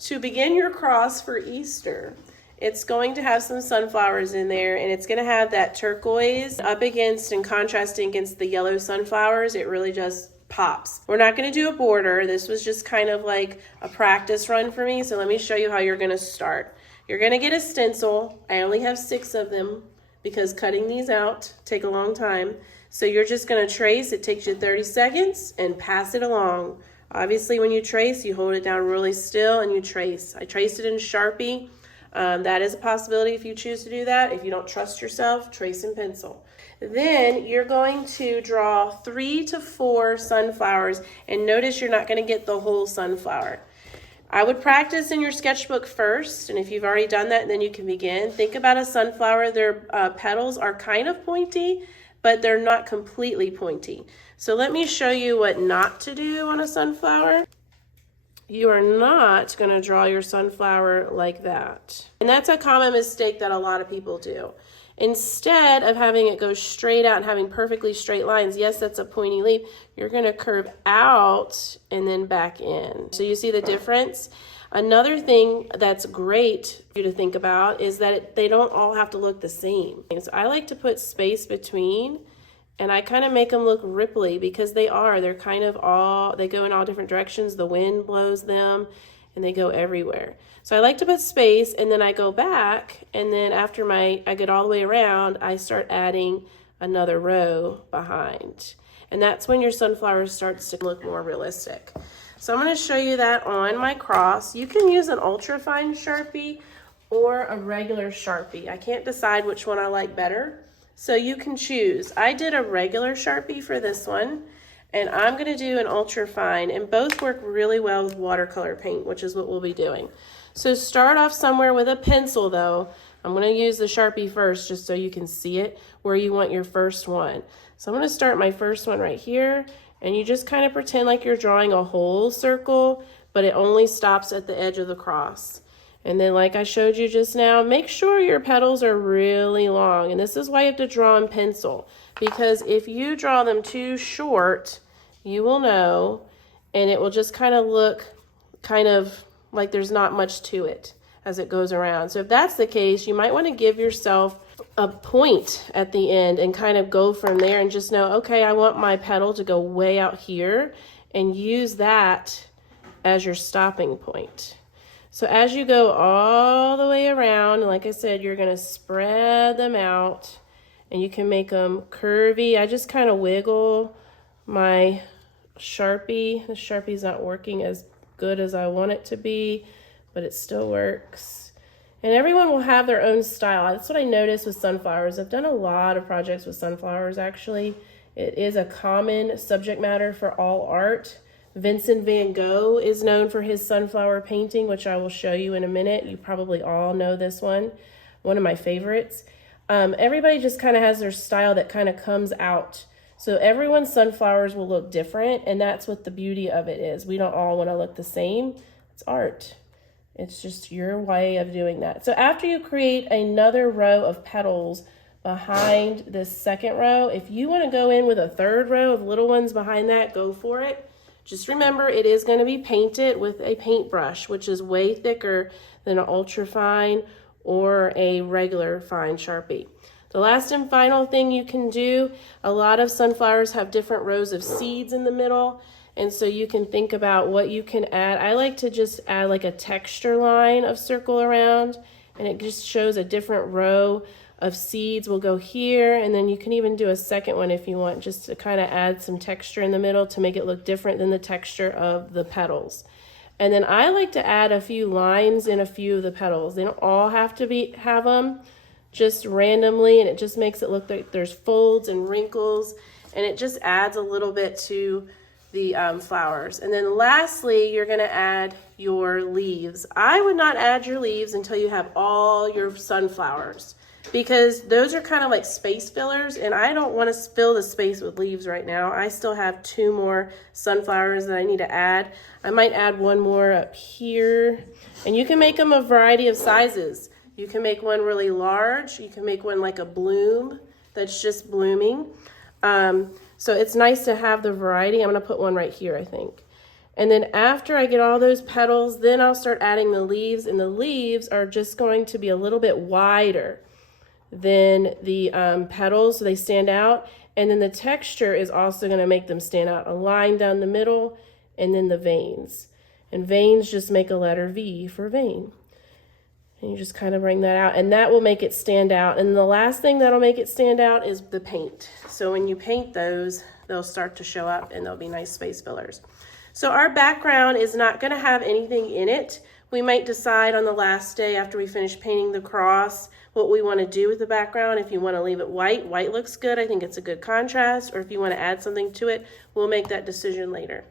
To begin your cross for Easter, it's going to have some sunflowers in there, and it's going to have that turquoise up against and contrasting against the yellow sunflowers. It really just pops. We're not going to do a border. This was just kind of like a practice run for me. So let me show you how you're going to start. You're going to get a stencil. I only have 6 of them because cutting these out take a long time. So you're just going to trace. It takes you 30 seconds and pass it along. Obviously, when you trace, you hold it down really still and you trace. I traced it in Sharpie. That is a possibility if you choose to do that. If you don't trust yourself, trace in pencil. Then you're going to draw 3 to 4 sunflowers, and notice you're not going to get the whole sunflower. I would practice in your sketchbook first, and if you've already done that, then you can begin. Think about a sunflower. Their petals are kind of pointy, but they're not completely pointy. So let me show you what not to do on a sunflower. You are not going to draw your sunflower like that. And that's a common mistake that a lot of people do. Instead of having it go straight out and having perfectly straight lines, yes, that's a pointy leaf, you're going to curve out and then back in. So you see the difference? Another thing that's great for you to think about is that they don't all have to look the same. So I like to put space between, and I kind of make them look ripply because they're kind of they go in all different directions. The wind blows them and they go everywhere. So I like to put space, and then I go back, and then after I get all the way around, I start adding another row behind. And that's when your sunflower starts to look more realistic. So I'm going to show you that on my cross. You can use an ultrafine Sharpie or a regular Sharpie. I can't decide which one I like better. So you can choose. I did a regular Sharpie for this one, and I'm going to do an ultra fine, and both work really well with watercolor paint, which is what we'll be doing. So start off somewhere with a pencil though. I'm going to use the Sharpie first just so you can see it where you want your first one. So I'm going to start my first one right here, and you just kind of pretend like you're drawing a whole circle, but it only stops at the edge of the cross. And then like I showed you just now, make sure your petals are really long. And this is why you have to draw in pencil, because if you draw them too short, you will know, and it will just kind of look kind of like there's not much to it as it goes around. So if that's the case, you might want to give yourself a point at the end and kind of go from there and just know, okay, I want my petal to go way out here, and use that as your stopping point. So as you go all the way around, like I said, you're going to spread them out, and you can make them curvy. I just kind of wiggle my Sharpie. The Sharpie's not working as good as I want it to be, but it still works. And everyone will have their own style. That's what I noticed with sunflowers. I've done a lot of projects with sunflowers, actually. It is a common subject matter for all art. Vincent van Gogh is known for his sunflower painting, which I will show you in a minute. You probably all know this one of my favorites. Everybody just kind of has their style that kind of comes out. So everyone's sunflowers will look different, and that's what the beauty of it is. We don't all want to look the same. It's art. It's just your way of doing that. So after you create another row of petals behind this second row, if you want to go in with a third row of little ones behind that, go for it. Just remember, it is going to be painted with a paintbrush, which is way thicker than an ultra fine or a regular fine Sharpie. The last and final thing you can do, a lot of sunflowers have different rows of seeds in the middle, and so you can think about what you can add. I like to just add like a texture line of circle around, and it just shows a different row of seeds will go here, and then you can even do a second one if you want, just to kind of add some texture in the middle to make it look different than the texture of the petals. And then I like to add a few lines in a few of the petals. They don't all have to have them, just randomly, and it just makes it look like there's folds and wrinkles, and it just adds a little bit to the flowers. And then lastly, you're going to add your leaves. I would not add your leaves until you have all your sunflowers, because those are kind of like space fillers, and I don't want to fill the space with leaves right now. I still have 2 more sunflowers that I need to add. I might add one more up here, and you can make them a variety of sizes. You can make one really large. You can make one like a bloom that's just blooming. So it's nice to have the variety. I'm going to put one right here, I think. And then after I get all those petals, then I'll start adding the leaves, and the leaves are just going to be a little bit wider than the petals, so they stand out. And then the texture is also going to make them stand out. A line down the middle, and then the veins. And veins just make a letter V for vein. And you just kind of bring that out, and that will make it stand out. And the last thing that'll make it stand out is the paint. So when you paint those, they'll start to show up, and they'll be nice space fillers. So our background is not going to have anything in it. We might decide on the last day after we finish painting the cross what we want to do with the background. If you want to leave it white, white looks good. I think it's a good contrast. Or if you want to add something to it, we'll make that decision later.